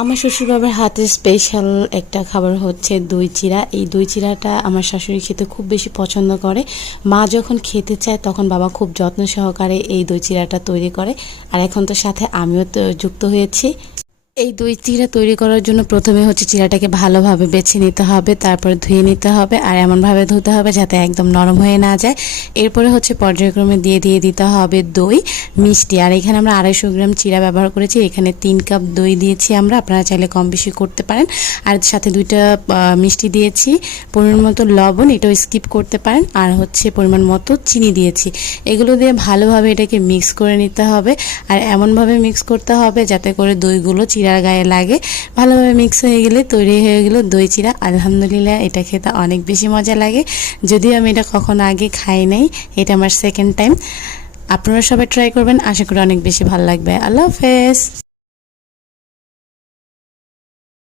আমার শ্বশুরবাবার হাতের স্পেশাল একটা খাবার হচ্ছে দই চিড়া। এই দই চিড়াটা আমার শাশুড়ি খেতে খুব বেশি পছন্দ করে। মা যখন খেতে চায় তখন বাবা খুব যত্ন সহকারে এই দই চিড়াটা তৈরি করে। আর এখন তো সাথে আমিও তো যুক্ত হয়েছি। এই দই চিড়া তৈরি করার জন্য প্রথমে হচ্ছে চিড়াটাকে ভালোভাবে বেছে নিতে হবে, তারপর ধুয়ে নিতে হবে আর এমনভাবে ধুতে হবে যাতে একদম নরম হয়ে না যায়। এরপরে হচ্ছে পর্যায়ক্রমে দিয়ে দিতে হবে দই, মিষ্টি। আর এখানে আমরা 250 গ্রাম চিড়া ব্যবহার করেছি, এখানে 3 কাপ দই দিয়েছি আমরা, আপনারা চাইলে কম বেশি করতে পারেন। আর সাথে 2টা মিষ্টি দিয়েছি, পরিমাণ মতো লবণ, এটাও স্কিপ করতে পারেন, আর হচ্ছে পরিমাণ মতো চিনি দিয়েছি। এগুলো দিয়ে ভালোভাবে এটাকে মিক্স করে নিতে হবে। আর এমনভাবে মিক্স করতে হবে যাতে করে দইগুলো চিড়ার গায়ে লাগে। ভালোভাবে মিক্স হয়ে গেলে তৈরি হয়ে গেল দই চিড়া। আলহামদুলিল্লাহ, এটা খেতে অনেক বেশি মজা লাগে। যদিও আমি এটা কখনো আগে খাই নাই, এটা আমার সেকেন্ড টাইম। আপনারা সবাই ট্রাই করবেন, আশা করি অনেক বেশি ভালো লাগবে। আল্লাহ হাফেজ।